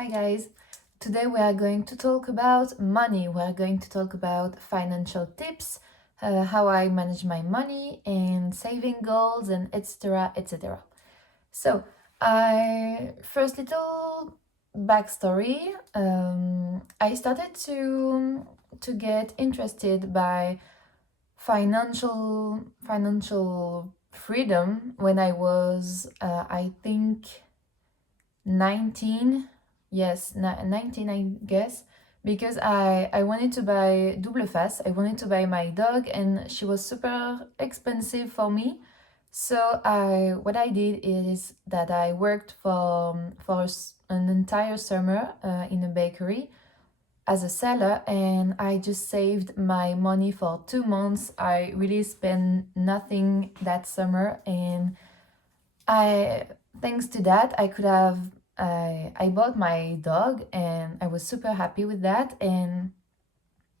Hi guys! Today we are going to talk about money. We are going to talk about financial tips, how I manage my money and saving goals and etc. etc. So, I first little backstory. I started to get interested by financial freedom when I was I think 19. Yes, 19 I guess, because I wanted to buy double face. I wanted to buy my dog and she was super expensive for me. So what I did is that I worked for an entire summer in a bakery as a seller, and I just saved my money for 2 months. I really spent nothing that summer, and I thanks to that I bought my dog and I was super happy with that, and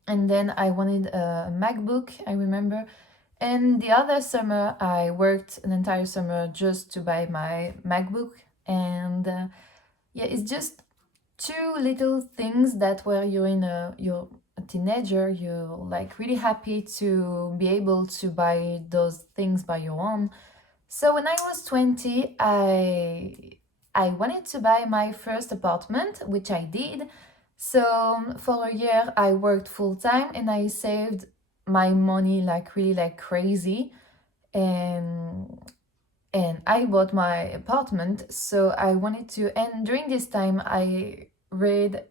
then I wanted a MacBook, I remember. And the other summer I worked an entire summer just to buy my MacBook. And yeah, it's just two little things that where you're a teenager, you're like really happy to be able to buy those things by your own. So when I was 20, I wanted to buy my first apartment, which I did. So for a year I worked full time and I saved my money like really like crazy, and I bought my apartment. So I wanted to, and during this time I read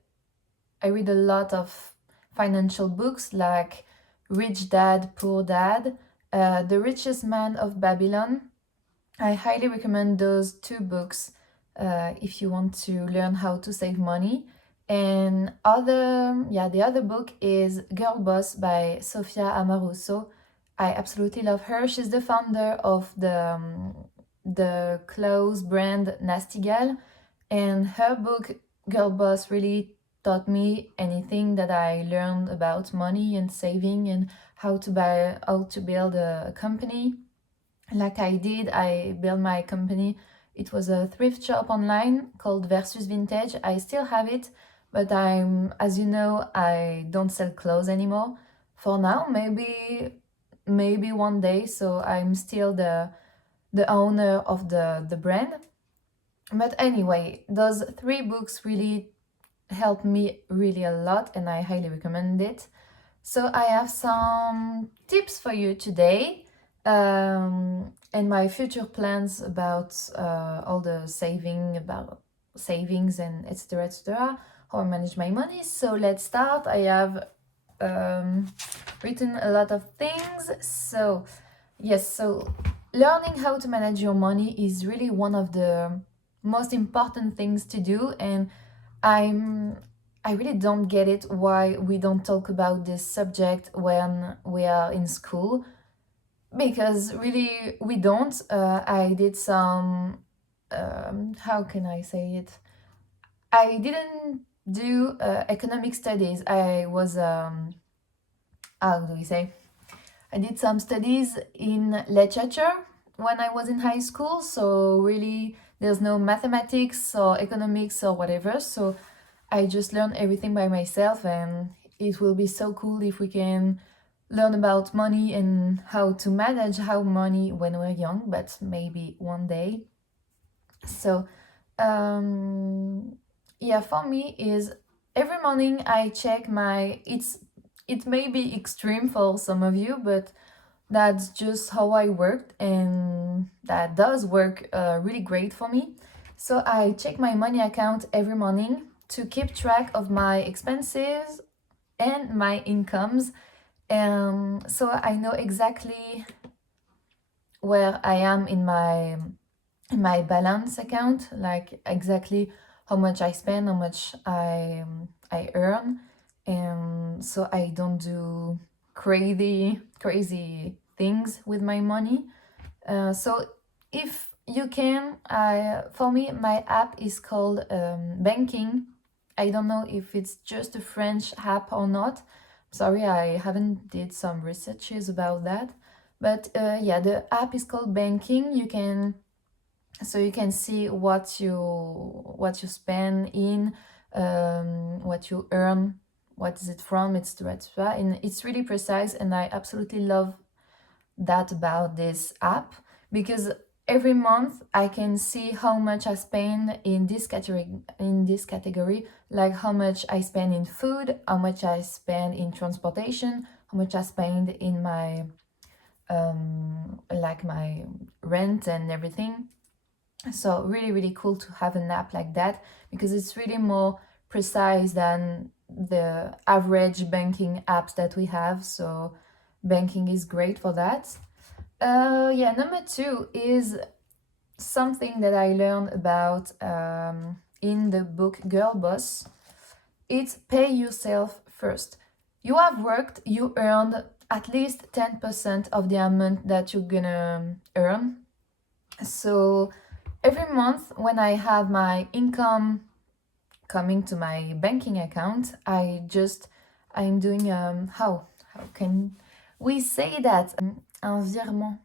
a lot of financial books like Rich Dad, Poor Dad, The Richest Man of Babylon. I highly recommend those two books if you want to learn how to save money. And the other book is Girlboss by Sofia Amoruso. I absolutely love her. She's the founder of the clothes brand Nasty Gal, and her book Girlboss really taught me anything that I learned about money and saving and how to build a company like I did. I built my company. It was a thrift shop online called Versus Vintage. I still have it, but as you know, I don't sell clothes anymore for now. Maybe one day. So I'm still the owner of the brand. But anyway, those three books really helped me really a lot, and I highly recommend it. So I have some tips for you today, and my future plans about all the about savings and etc. etc. How I manage my money. So let's start. I have written a lot of things. So yes, so learning how to manage your money is really one of the most important things to do, and I'm I really don't get it why we don't talk about this subject when we are in school, because really we don't. I did some how can I say it? I didn't do economic studies. I was how do we say? I did some studies in literature when I was in high school, so really there's no mathematics or economics or whatever. So I just learned everything by myself, and it will be so cool if we can learn about money and how to manage how money when we're young, but maybe one day. So, yeah, for me is every morning I check my. It may be extreme for some of you, but that's just how I worked, and that does work really great for me. So I check my money account every morning to keep track of my expenses and my incomes. So I know exactly where I am in my balance account, like exactly how much I spend, how much I earn, and so I don't do crazy things with my money. So if you can, for me, my app is called Banking. I don't know if it's just a French app or not. Sorry, I haven't did some researches about that. But yeah, the app is called Banking. You can see what you spend in, what you earn, what is it from, etc., etc. And it's really precise, and I absolutely love that about this app, because every month I can see how much I spend in this category, like how much I spend in food, how much I spend in transportation, how much I spend in my like my rent and everything. So really, really cool to have an app like that, because it's really more precise than the average banking apps that we have. So banking is great for that. Yeah, number two is something that I learned about in the book Girlboss. It's pay yourself first. You have worked, you earned at least 10% of the amount that you're gonna earn. So every month when I have my income coming to my banking account, I'm doing how can we say that, un virement.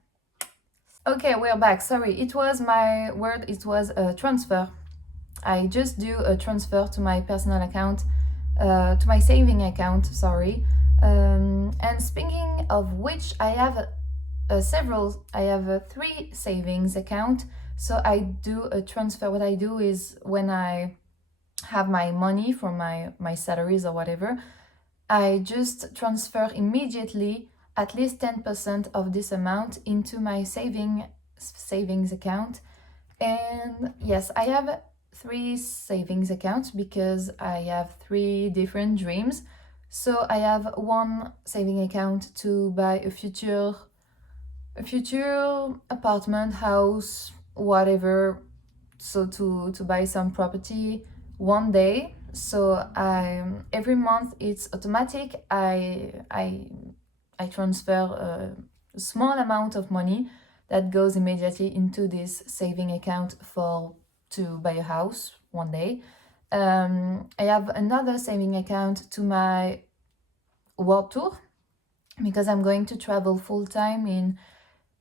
Okay, we're back. Sorry, it was my word. It was a transfer. I just do a transfer to my personal account, to my saving account. Sorry. And speaking of which, I have several. I have 3 savings account. So I do a transfer. What I do is when I have my money from my salaries or whatever, I just transfer immediately at least 10% of this amount into my savings account. And yes, I have 3 savings accounts because I have 3 different dreams. So I have one saving account to buy a future apartment, house, whatever, so to buy some property one day. So every month it's automatic. I transfer a small amount of money that goes immediately into this saving account to buy a house one day. I have another saving account to my world tour, because I'm going to travel full time in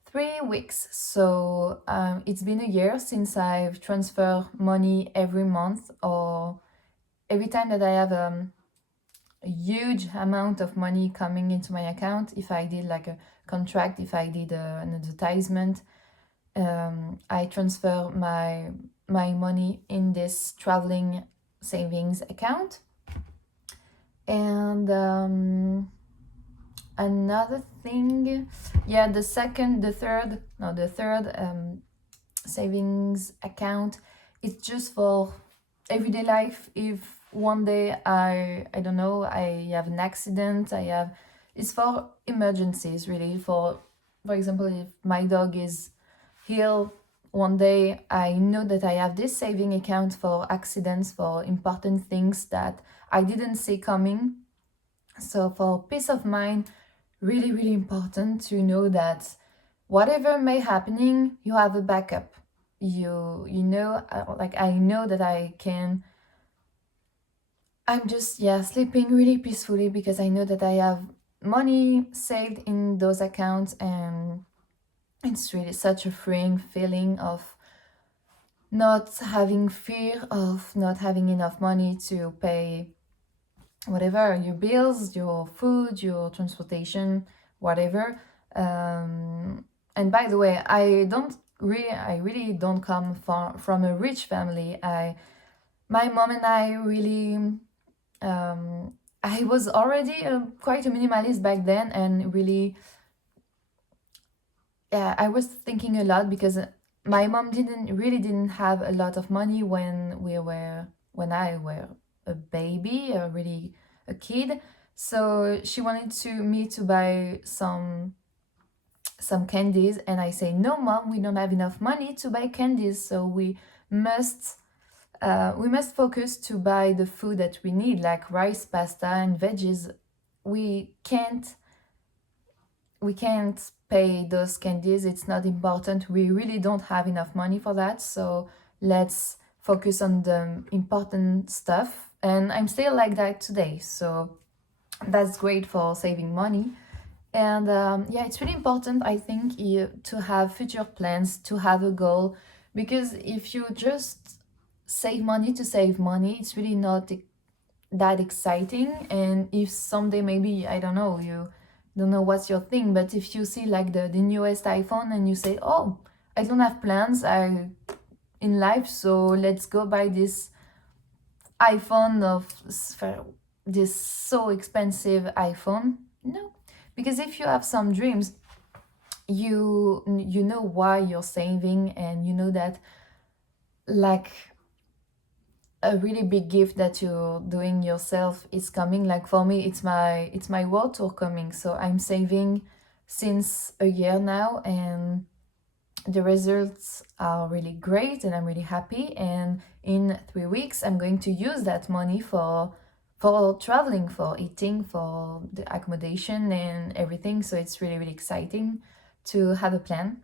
3 weeks. So it's been a year since I've transferred money every month, or every time that I have a huge amount of money coming into my account. If I did like a contract, if I did an advertisement, I transfer my money in this traveling savings account. And another thing, yeah, the third savings account, it's just for everyday life. If one day I don't know, I have an accident, it's for emergencies, really. For example, if my dog is ill one day, I know that I have this saving account for accidents, for important things that I didn't see coming. So for peace of mind, really, really important to know that whatever may happening, you have a backup. You know, like I know that I'm just, yeah, sleeping really peacefully, because I know that I have money saved in those accounts. And it's really such a freeing feeling of not having fear of not having enough money to pay whatever, your bills, your food, your transportation, whatever. And by the way, I really don't come from a rich family. My mom and I really, I was already quite a minimalist back then, and really, yeah, I was thinking a lot, because my mom didn't have a lot of money when I were a baby, really a kid. So she wanted me to buy some candies, and I say, no, mom, we don't have enough money to buy candies, so must we must focus to buy the food that we need, like rice, pasta, and veggies. We can't pay those candies. It's not important. We really don't have enough money for that. So let's focus on the important stuff. And I'm still like that today. So that's great for saving money. And yeah, it's really important, I think, to have future plans, to have a goal, because if you just save money to save money. It's really not that exciting. And if someday maybe, I don't know, you don't know what's your thing, but if you see like the newest iPhone and you say, oh, I don't have plans in life, so let's go buy this iPhone of this so expensive iPhone. No, because if you have some dreams, you know why you're saving, and you know that like a really big gift that you're doing yourself is coming. Like for me, it's my world tour coming, so I'm saving since a year now, and the results are really great, and I'm really happy. And in 3 weeks, I'm going to use that money for traveling, for eating, for the accommodation and everything. So it's really, really exciting to have a plan.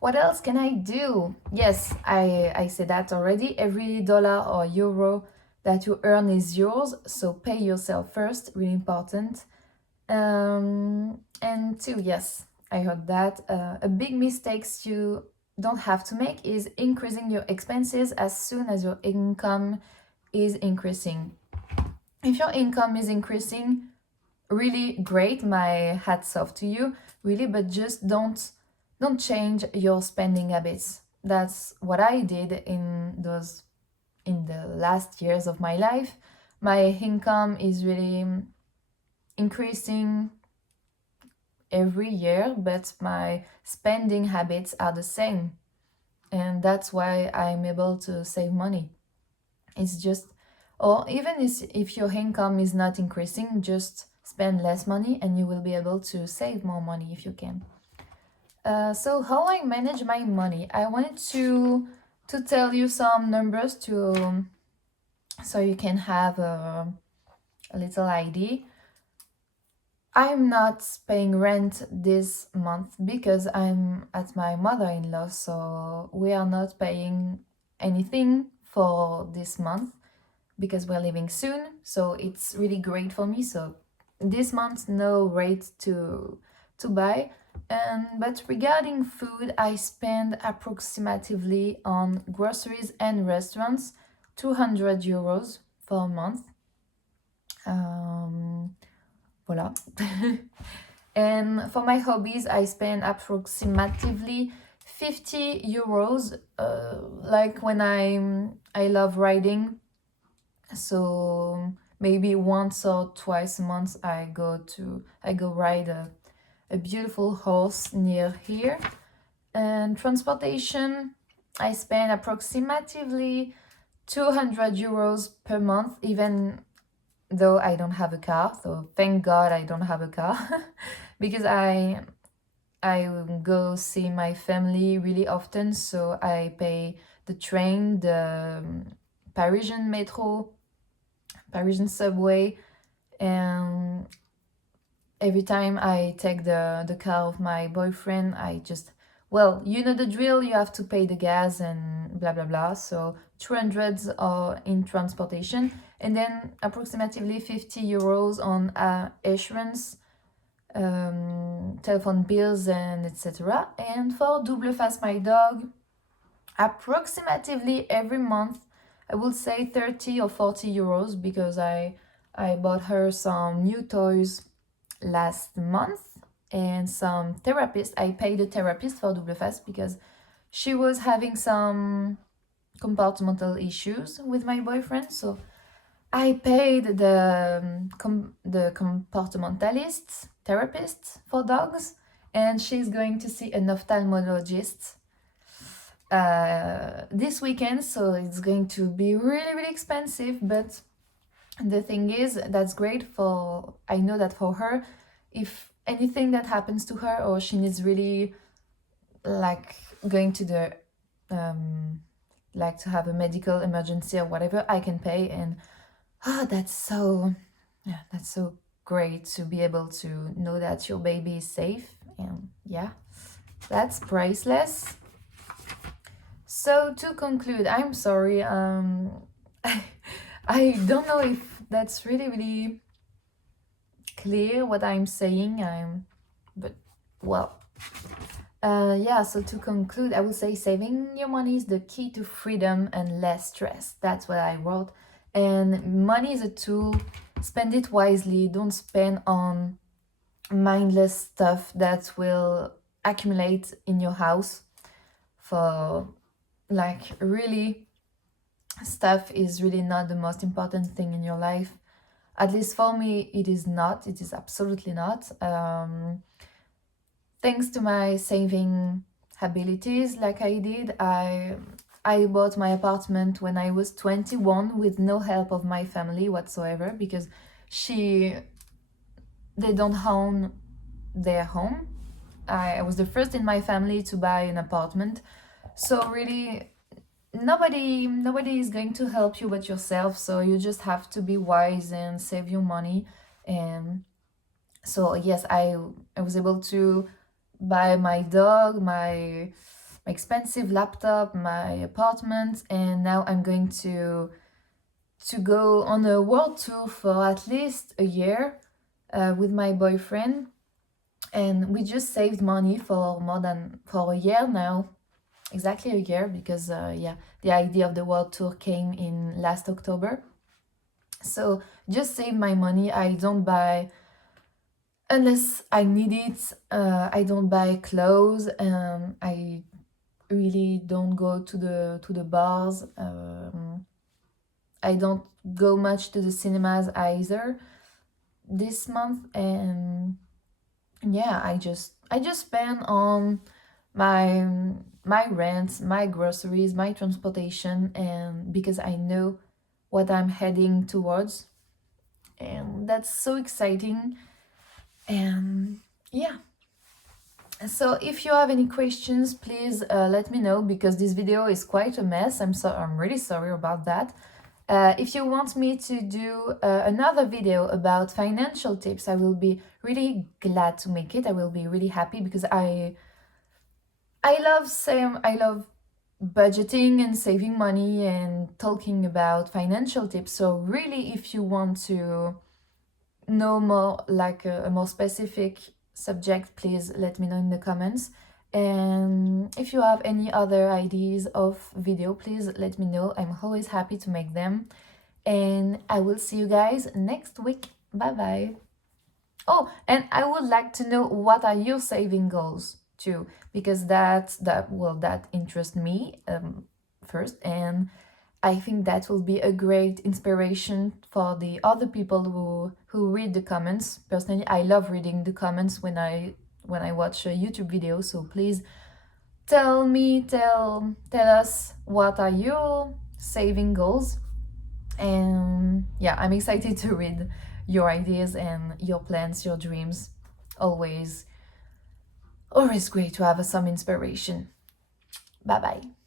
What else can I do? Yes, I said that already. Every dollar or euro that you earn is yours, so pay yourself first, really important. And two, yes, I heard that. A big mistake you don't have to make is increasing your expenses as soon as your income is increasing. If your income is increasing, really great, my hats off to you, really, but just don't change your spending habits. That's what I did in the last years of my life. My income is really increasing every year, but my spending habits are the same, and that's why I'm able to save money. It's just, or even if your income is not increasing, just spend less money and you will be able to save more money if you can. So how I manage my money, I wanted to tell you some numbers to so you can have a little idea. I'm not paying rent this month because I'm at my mother-in-law, so we are not paying anything for this month because we're leaving soon. So it's really great for me. So this month, no rate to buy. But regarding food, I spend approximately on groceries and restaurants 200 euros for a month. Voila. And for my hobbies, I spend approximately 50 euros. Like when I love riding, so maybe once or twice a month I go ride a beautiful horse near here. And transportation, I spend approximately 200 euros per month, even though I don't have a car. So thank God I don't have a car because I go see my family really often, so I pay the train, the Parisian metro, Parisian subway, and every time I take the car of my boyfriend, I just, well, you know the drill, you have to pay the gas and blah blah blah. So 200 are in transportation, and then approximately 50 euros on insurance, telephone bills, and etc. And for Double Fast, my dog, approximately every month, I would say 30 or 40 euros because I bought her some new toys last month and some therapist. I paid a therapist for Double Fast because she was having some comportamental issues with my boyfriend, so I paid the comportamentalist therapist for dogs, and she's going to see an ophthalmologist this weekend, so it's going to be really, really expensive. But the thing is, that's great for, I know that for her, if anything that happens to her or she needs really like going to the like to have a medical emergency or whatever, I can pay. And that's so great to be able to know that your baby is safe. And yeah, that's priceless. So to conclude, I'm sorry, I don't know if that's really, really clear what I'm saying. But well, Yeah, so to conclude, I would say saving your money is the key to freedom and less stress. That's what I wrote. And money is a tool. Spend it wisely. Don't spend on mindless stuff that will accumulate in your house. For like, really, stuff is really not the most important thing in your life. At least for me, it is not. It is absolutely not. Thanks to my saving abilities, like I did, I bought my apartment when I was 21 with no help of my family whatsoever, because she they don't own their home. I was the first in my family to buy an apartment. So really, nobody is going to help you but yourself, so you just have to be wise and save your money. And so yes, I was able to buy my dog, my expensive laptop, my apartment, and now I'm going to go on a world tour for at least a year with my boyfriend. And we just saved money for a year now, exactly a year, because yeah, the idea of the world tour came in last October. So just save my money. I don't buy unless I need it. I don't buy clothes. I really don't go to the bars. I don't go much to the cinemas either this month. And yeah, I just spend on my my rent, my groceries, my transportation, and because I know what I'm heading towards, and that's so exciting. And yeah, so if you have any questions, please let me know, because this video is quite a mess. I'm really sorry about that. If you want me to do another video about financial tips, I will be really glad to make it. I will be really happy, because I love budgeting and saving money and talking about financial tips. So really, if you want to know more, like a more specific subject, please let me know in the comments. And if you have any other ideas of video, please let me know. I'm always happy to make them. And I will see you guys next week. Bye bye. Oh, and I would like to know, what are your saving goals too, because that interests me first, and I think that will be a great inspiration for the other people who read the comments. Personally, I love reading the comments when I watch a YouTube video. So please tell us, what are your saving goals. And yeah, I'm excited to read your ideas and your plans, your dreams. Always great to have some inspiration. Bye bye.